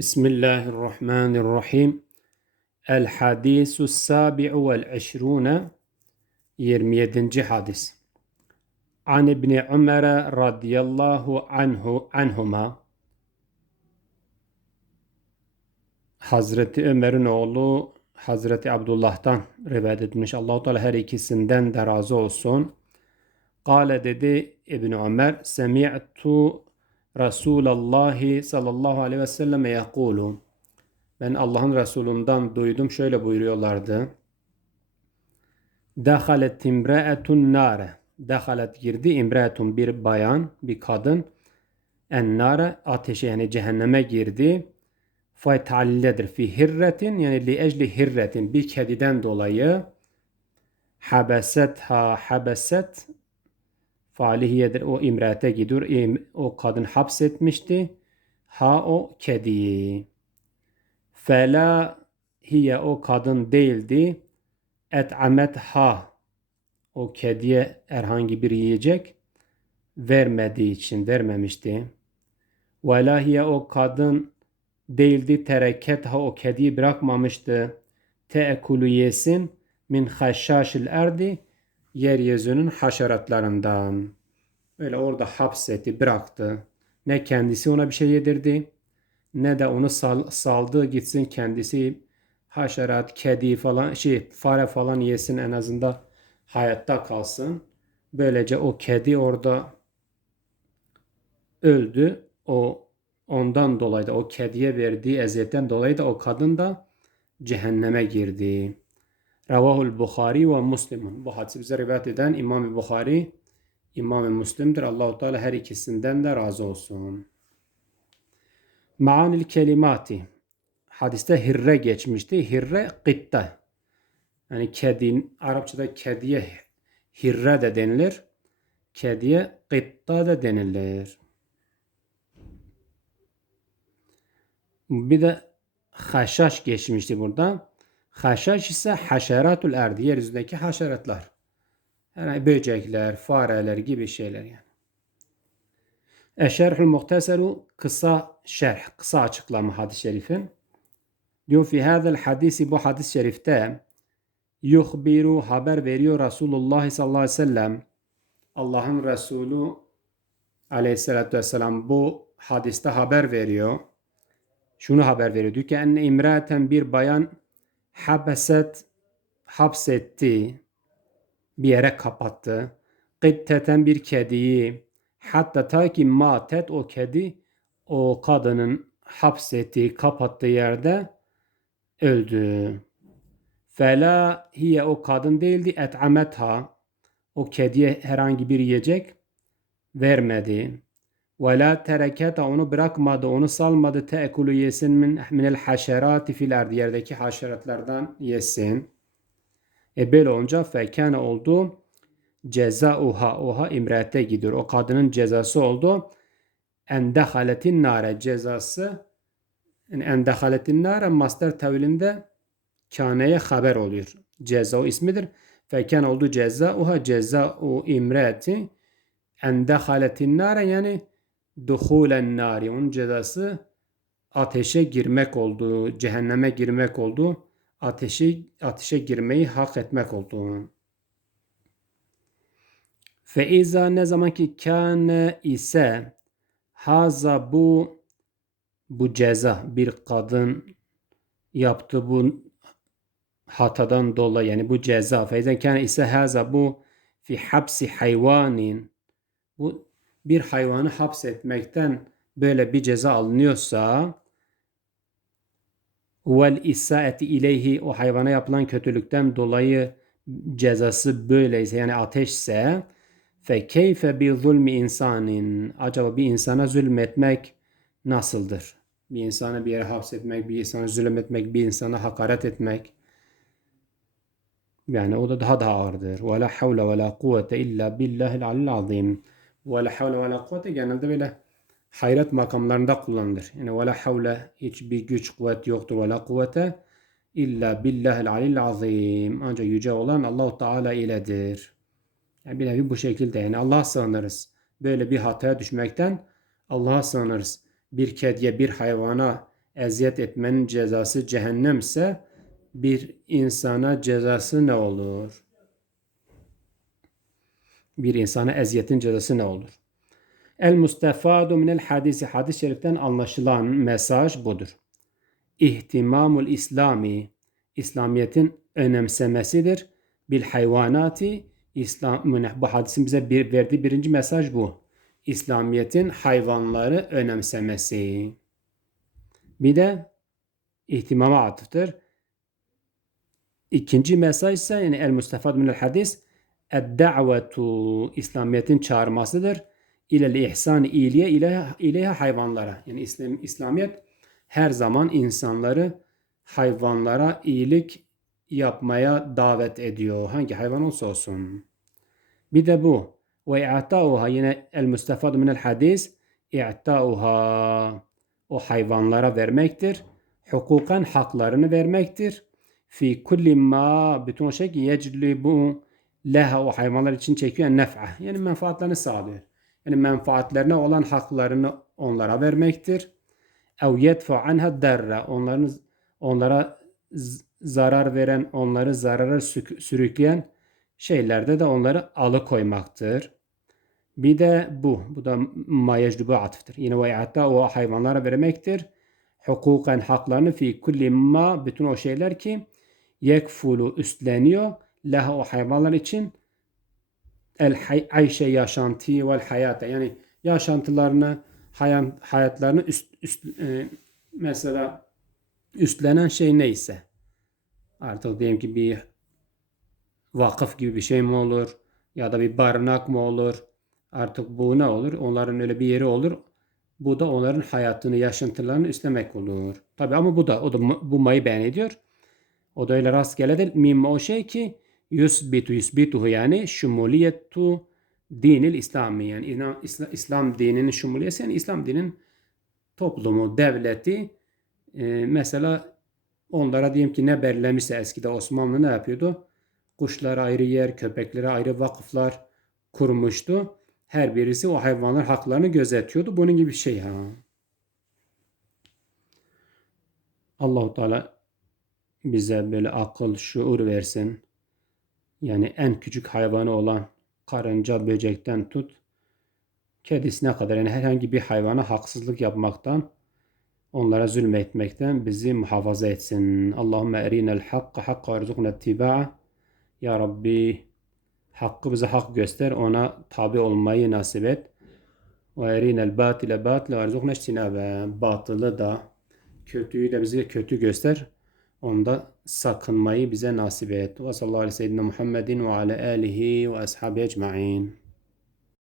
Bismillahirrahmanirrahim. El hadisu sabi'u vel eşrune 27. hadis. An İbni Ömer radıyallahu anhu anhuma Hazreti Ömer'in oğlu Hazreti Abdullah'tan rivayet etmiş. Allahu Teala her ikisinden de razı olsun. Kale dedi İbni Ömer Semi'tu Resulallah sallallahu aleyhi ve selleme yakulu. Ben Allah'ın Resulünden duydum şöyle buyuruyorlardı. Dehalet imra'etun nare. Dehalet girdi imra'etun bir bayan, bir kadın. En nare ateşe yani cehenneme girdi. Faytalledir fi hirretin yani li ecli hirretin bir kediden dolayı habeset ha habeset faalihiyedir. O imrete gidiyor. O kadın hapsetmişti. Ha o kediyi. Fela hiye o kadın değildi. Et amet ha o kediye herhangi bir yiyecek vermediği için vermemişti. Ve hiye o kadın değildi tereket ha o kediyi bırakmamıştı. Teekulu yesin min haşhaşil erdi yeryüzünün haşeratlarından. Öyle orada hapsetti, bıraktı. Ne kendisi ona bir şey yedirdi ne de onu sal, saldı gitsin kendisi haşerat, kedi falan şey fare falan yesin en azından hayatta kalsın. Böylece o kedi orada öldü. O ondan dolayı da o kediye verdiği eziyetten dolayı da o kadın da cehenneme girdi. Ravahul Bukhari ve Müslim'un. Bu hadisi bize rivayet eden İmam Bukhari, İmam Müslim'dir. Allahu Teala her ikisinden de razı olsun. Ma'anil kelimati. Hadiste hirre geçmişti. Hirre kıtta. Yani kedin, Arapçada kediye hirre de denilir. Kediye kıtta da denilir. Bir de haşhaş geçmişti burada. Haşhaş ise haşeratul erdi. Yeryüzündeki haşeratlar. Yani böcekler, fareler gibi şeyler yani. Eşerhül muhteseru kısa şerh, kısa açıklama hadis-i şerifin. Diyor fi hadel hadisi bu hadis-i şerifte yuhbiru haber veriyor Resulullah sallallahu aleyhi ve sellem Allah'ın Resulü aleyhissalatü vesselam bu hadiste haber veriyor. Şunu haber veriyor. Diyor ki enne imraten bir bayan habeset hapsetti bir yere kapattı. Kıtteten bir kediyi hatta ta ki matet o kedi o kadının hapsettiği kapattığı yerde öldü. Fela hiye o kadın değildi et'ametha o kediye herhangi bir yiyecek vermedi. Ve la tereketa onu bırakmadı, onu salmadı. Teekulu yesin min minel haşerati fil ardi yerdeki haşeratlardan yesin. E böyle olunca fekane oldu. Ceza oha oha imrete gidiyor. O kadının cezası oldu. Endehaletin nare cezası yani endehaletin nare master tevilinde kaneye haber oluyor. Ceza o ismidir. Fekane oldu ceza oha ceza o imreti endehaletin nare yani duhulen nari. Onun cezası ateşe girmek oldu, cehenneme girmek oldu, ateşe, ateşe girmeyi hak etmek oldu. Feiza ne zaman ki kâne ise haza bu bu ceza bir kadın yaptı bu hatadan dolayı yani bu ceza feiza kâne ise haza bu fi hapsi hayvanin bu bir hayvanı hapsetmekten böyle bir ceza alınıyorsa vel isaeti ileyhi o hayvana yapılan kötülükten dolayı cezası böyleyse yani ateşse fe keyfe bi zulmi insanin acaba bir insana zulmetmek nasıldır? Bir insana bir yere hapsetmek, bir insana zulmetmek, bir insana hakaret etmek yani o da daha da ağırdır. Ve la havle ve la kuvvete illa billahil alil azim ve la havle ve la kuvvete genelde böyle hayret makamlarında kullanılır. Yani ve la havle hiçbir güç kuvvet yoktur ve la kuvvete illa billahil alil azim. Ancak yüce olan Allahu Teala iledir. Yani bir nevi bu şekilde yani Allah'a sığınırız. Böyle bir hataya düşmekten Allah'a sığınırız. Bir kediye, bir hayvana eziyet etmenin cezası cehennemse bir insana cezası ne olur? Bir insana eziyetin cezası ne olur? El mustefadu minel hadisi hadis-i şeriften anlaşılan mesaj budur. İhtimamul İslami İslamiyetin önemsemesidir. Bil hayvanati İslam bu hadisin bize bir, verdiği birinci mesaj bu. İslamiyetin hayvanları önemsemesi. Bir de ihtimama atıftır. İkinci mesaj ise yani el mustafad minel hadis ed-da'vetu İslamiyetin çağırmasıdır. İlel ihsan iyiliğe ile ileyha hayvanlara. Yani İslam, İslamiyet her zaman insanları hayvanlara iyilik yapmaya davet ediyor. Hangi hayvan olsa olsun. Bir de bu. Ve i'ta'uha yine el mustafad minel hadis i'ta'uha o hayvanlara vermektir. Hukukan haklarını vermektir. Fi kulli ma bütün şey ki yeclibu leha o hayvanlar için çekiyor nef'a. Yani menfaatlerini sağlıyor. Yani menfaatlerine olan haklarını onlara vermektir. Ev yedfa anha derra. Onların onlara zarar veren, onları zarara sürükleyen şeylerde de onları alıkoymaktır. Bir de bu. Bu da ma yecdubu atıftır. Yine ve hatta o hayvanlara vermektir. Hukuken haklarını fi kulli ma bütün o şeyler ki yekfulu üstleniyor. Leha o hayvanlar için. El ayşe yaşantı vel hayata. Yani yaşantılarını hayat, hayatlarını üst, üst e, mesela üstlenen şey neyse. Artık diyelim ki bir vakıf gibi bir şey mi olur ya da bir barınak mı olur? Artık bu ne olur? Onların öyle bir yeri olur. Bu da onların hayatını yaşantılarını üstlemek olur. Tabi ama bu da o da bu mayı beyan ediyor o da öyle rastgeledir mim o şey ki yusbitu yusbituhu yani şumuliyetu dinil İslami yani İslam dininin şumuliyesi yani İslam dininin toplumu, devleti e, mesela onlara diyelim ki ne belirlemişse eskide Osmanlı ne yapıyordu? Kuşlara ayrı yer, köpeklere ayrı vakıflar kurmuştu. Her birisi o hayvanlar haklarını gözetiyordu. Bunun gibi bir şey ha. Allahu Teala bize böyle akıl, şuur versin. Yani en küçük hayvanı olan karınca, böcekten tut, kedisine kadar yani herhangi bir hayvana haksızlık yapmaktan, onlara zulmetmekten bizi muhafaza etsin. Allahümme erinel hakka hakka erzukna ittiba'a. Ya Rabbi hakkı bize hak göster, ona tabi olmayı nasip et. Ve erinel batile batile erzukna içtinabe. Batılı da, kötüyü de bize kötü göster. Onda sakınmayı bize nasip et. Ve sallallahu aleyhi ve sellem Muhammedin ve ala alihi ve ashabi ecma'in.